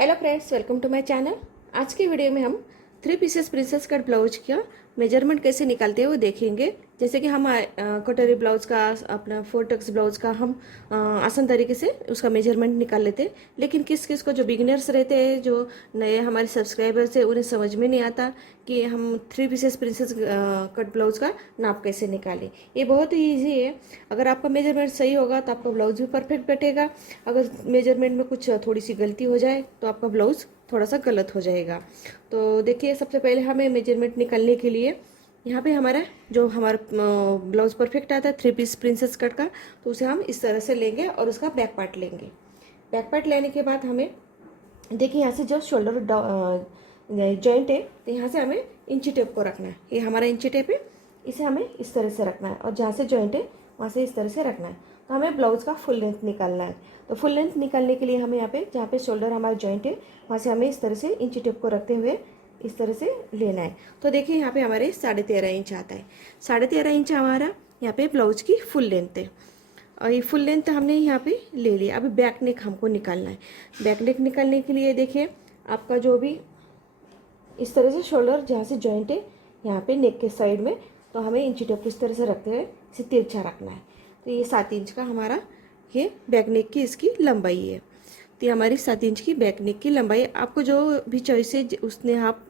Hello friends, welcome to my channel. आज की video में हम 3 पीसेस प्रिंसेस कट ब्लाउज का मेजरमेंट कैसे निकालते हैं वो देखेंगे। जैसे कि हम कटोरी ब्लाउज का, अपना 4 टक्स ब्लाउज का हम आसान तरीके से उसका मेजरमेंट निकाल लेते हैं। लेकिन किस किस को, जो बिगिनर्स रहते हैं, जो नए हमारे सब्सक्राइबर्स है, उन्हें समझ में नहीं आता कि हम 3 पीसेस प्रिंसेस कट ब्लाउज का नाप कैसे निकालें। ये बहुत ही ईजी है। अगर आपका मेजरमेंट सही होगा तो आपका ब्लाउज भी परफेक्ट बैठेगा। अगर मेजरमेंट में कुछ थोड़ी सी गलती हो जाए तो आपका ब्लाउज थोड़ा सा गलत हो जाएगा। तो देखिए, सबसे पहले हमें मेजरमेंट निकालने के लिए यहाँ पे हमारा ब्लाउज परफेक्ट आता है 3 पीस प्रिंसेस कट का, तो उसे हम इस तरह से लेंगे और उसका बैक पार्ट लेंगे। बैक पार्ट लेने के बाद हमें देखिए, यहाँ से जो शोल्डर जॉइंट है, तो यहाँ से हमें इंची टेप को रखना है। ये हमारा इंची टेप है, इसे हमें इस तरह से रखना है और जहाँ से जॉइंट है वहाँ से इस तरह से रखना है। तो हमें ब्लाउज का फुल लेंथ निकालना है। तो फुल लेंथ निकालने के लिए हमें यहाँ पे, जहाँ पे शोल्डर हमारा जॉइंट है, वहाँ से हमें इस तरह से इंची टेप को रखते हुए इस तरह से लेना है। तो देखिए, यहाँ पे हमारे 13.5 इंच आता है। 13.5 इंच हमारा यहाँ पे ब्लाउज की फुल लेंथ है और ये फुल लेंथ हमने यहाँ पे ले लिया। अभी बैक नेक हमको निकालना है। बैक नेक निकालने के लिए देखिए, आपका जो भी इस तरह से शोल्डर जहाँ से जॉइंट है, यहाँ पे नेक के साइड में, तो हमें इंची टेप इस तरह से रखते हुए इसे तिरछा रखना है। तो ये 7 इंच का हमारा ये बैक नेक की इसकी लंबाई है। तो ये हमारी 7 इंच की बैक नेक की लंबाई। आपको जो भी चॉइस है उसने आप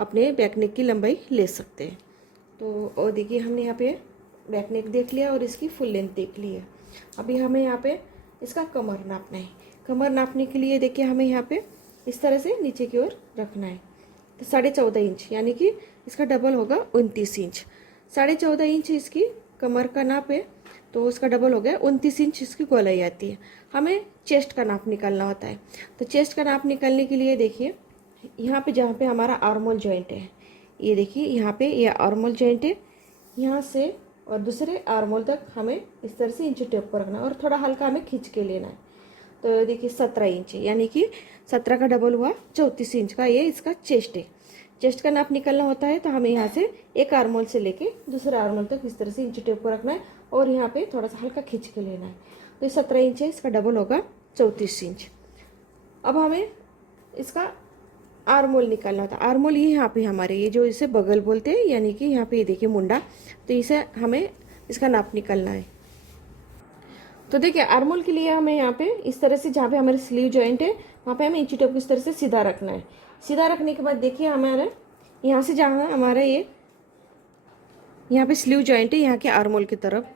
अपने बैक नेक की लंबाई ले सकते हैं। तो और देखिए, हमने यहाँ पे बैक नेक देख लिया और इसकी फुल लेंथ देख ली है। अभी हमें यहाँ पे इसका कमर नापना है। कमर नापने के लिए देखिए, हमें यहाँ पे इस तरह से नीचे की ओर रखना है। तो 14.5 इंच, यानी कि इसका डबल होगा 29 इंच। 14.5 इंच इसकी कमर का नाप है, तो उसका डबल हो गया 29 इंच इसकी गोलाई आती है। हमें चेस्ट का नाप निकालना होता है। तो चेस्ट का नाप निकालने के लिए देखिए, यहाँ पे जहाँ पे हमारा आर्मोल जॉइंट है, ये देखिए यहाँ पे ये आर्मोल जॉइंट है, यहाँ से और दूसरे आर्मोल तक हमें इस तरह से इंची टेप पर रखना है और थोड़ा हल्का हमें खींच के लेना है। तो देखिए 17 इंच, यानी कि 17 का डबल हुआ 34 इंच का ये इसका चेस्ट है। चेस्ट का नाप निकालना होता है तो हमें यहाँ से एक आर्मोल से लेके दूसरे आर्मोल तक इस तरह से इंची टेप को रखना है और यहाँ पे थोड़ा सा हल्का खींच के लेना है। तो ये 17 इंच है, इसका डबल होगा 34 इंच। अब हमें इसका आर्मोल निकालना होता है। आर्मोल ये यहाँ पे हमारे, ये जो इसे बगल बोलते हैं, यानी कि यहाँ पे ये देखिए मुंडा, तो इसे हमें इसका नाप निकालना है। तो देखिए, आर्मोल के लिए हमें यहाँ पे इस तरह से, जहाँ पे हमारे स्लीव जॉइंट है, वहाँ पे हमें इंची टेप को इस तरह से सीधा रखना है। सीधा रखने के बाद देखिए, हमारे यहाँ से जहाँ हमारा ये यहाँ पे स्लीव जॉइंट है, यहाँ के आर्मोल की तरफ,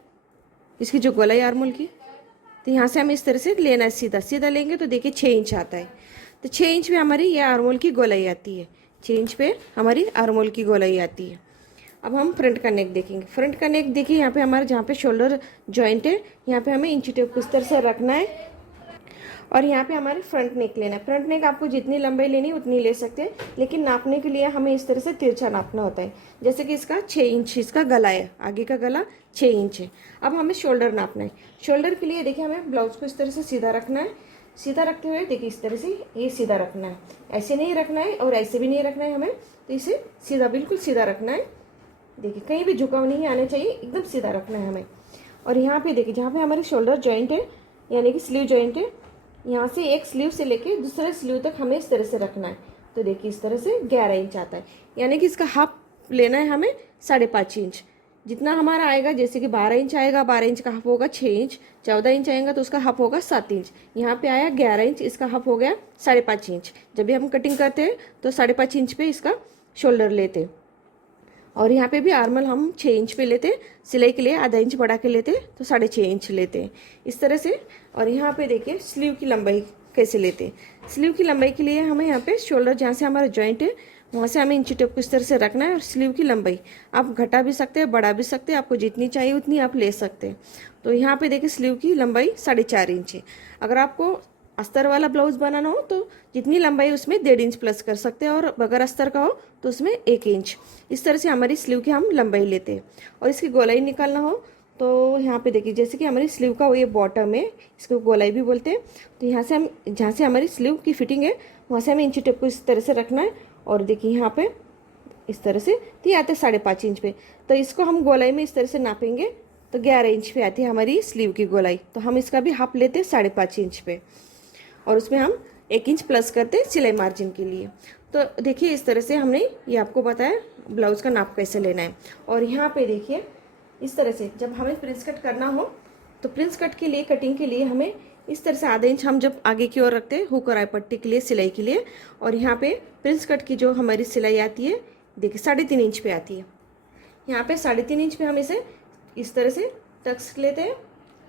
इसकी जो गोलाई आर्मोल की, तो यहाँ से हमें इस तरह से लेना है। सीधा सीधा लेंगे तो देखिए 6 इंच आता है। तो 6 इंच पे हमारी ये आर्मोल की गोलाई आती है। 6 इंच पे हमारी आर्मोल की गोलाई आती है। अब हम फ्रंट का नेक देखेंगे। फ्रंट का नेक देखिए, यहाँ पे हमारे जहाँ पे शोल्डर जॉइंट है, यहाँ पे हमें इंची टेप को इस तरह से रखना है और यहाँ पे हमारे फ्रंट नेक लेना है। फ्रंट नेक आपको जितनी लंबाई लेनी है उतनी ले सकते हैं, लेकिन नापने के लिए हमें इस तरह से तिरछा नापना होता है। जैसे कि इसका 6 इंच इसका गला है, आगे का गला 6 इंच है। अब हमें शोल्डर नापना है। शोल्डर के लिए देखिए, हमें ब्लाउज को इस तरह से सीधा रखना है। सीधा रखते हुए देखिए, इस तरह से ये सीधा रखना है, ऐसे नहीं रखना है और ऐसे भी नहीं रखना है हमें। तो इसे सीधा, बिल्कुल सीधा रखना है। देखिए, कहीं भी झुकाव नहीं आना चाहिए, एकदम सीधा रखना है हमें। और यहाँ पे देखिए, जहाँ पे हमारे शोल्डर जॉइंट है, यानी कि स्लीव जॉइंट है, यहाँ से एक स्लीव से लेके दूसरे स्लीव तक हमें इस तरह से रखना है। तो देखिए, इस तरह से 11 इंच आता है, यानी कि इसका हाफ लेना है हमें 5.5 इंच। जितना हमारा आएगा, जैसे कि 12 इंच आएगा, 12 इंच का हाफ होगा 6 इंच। 14 इंच आएगा तो उसका हाफ होगा 7 इंच। यहाँ पे आया 11 इंच, इसका हाफ हो गया 5.5 इंच। जब भी हम कटिंग करते हैं तो 5.5 इंच पे इसका शोल्डर लेते हैं। और यहाँ पे भी आर्मल हम 6 इंच पे लेते हैं। सिलाई के लिए आधा इंच बढ़ा के लेते हैं तो 6.5 इंच लेते हैं इस तरह से। और यहाँ पे देखिए, स्लीव की लंबाई कैसे लेते हैं। स्लीव की लंबाई के लिए हमें यहाँ पे शोल्डर जहाँ से हमारा जॉइंट है, वहाँ से हमें इंची टेप को इस तरह से रखना है। और स्लीव की लंबाई आप घटा भी सकते हैं, बढ़ा भी सकते हैं, आपको जितनी चाहिए उतनी आप ले सकते हैं। तो यहाँ पे देखिए, स्लीव की लंबाई 4.5 इंच है। अगर आपको अस्तर वाला ब्लाउज बनाना हो तो जितनी लंबाई उसमें 1.5 इंच प्लस कर सकते हैं, और बगैर अस्तर का हो तो उसमें 1 इंच। इस तरह से हमारी स्लीव की हम लंबाई लेते हैं। और इसकी गोलाई निकालना हो तो यहाँ पे देखिए, जैसे कि हमारी स्लीव का वो ये बॉटम है, इसको गोलाई भी बोलते हैं। तो यहाँ से हम, जहाँ से हमारी स्लीव की फिटिंग है, वहाँ से हमें इंची टेप को इस तरह से रखना है। और देखिए यहाँ पे इस तरह से, तो ये आते 5.5 इंच पे। तो इसको हम गोलाई में इस तरह से नापेंगे तो 11 इंच पे आती है हमारी स्लीव की गोलाई। तो हम इसका भी हाफ लेते हैं 5.5 इंच पे, और उसमें हम 1 इंच प्लस करते सिलाई मार्जिन के लिए। तो देखिए इस तरह से हमने ये आपको बताया ब्लाउज़ का नाप कैसे लेना है। और यहाँ पे देखिए इस तरह से जब हमें प्रिंस कट करना हो तो प्रिंस कट के लिए कटिंग के लिए हमें इस तरह से आधा इंच हम जब आगे की ओर रखते हैं हुक और आई पट्टी के लिए सिलाई के लिए। और यहाँ पे प्रिंस कट की जो हमारी सिलाई आती है देखिए 3.5 इंच पे आती है। यहाँ पे 3.5 इंच पे हम इसे इस तरह से टक्स लेते हैं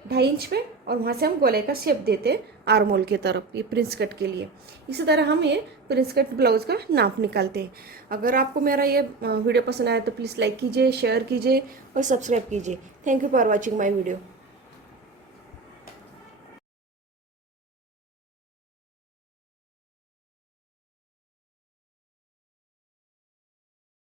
2.5 इंच पे और वहाँ से हम गोले का शेप देते हैं आर्म होल की तरफ, ये प्रिंस कट के लिए। इसी तरह हम ये प्रिंस कट ब्लाउज का नाप निकालते हैं। अगर आपको मेरा ये वीडियो पसंद आया तो प्लीज़ लाइक कीजिए, शेयर कीजिए और सब्सक्राइब कीजिए। Thank you for watching my video.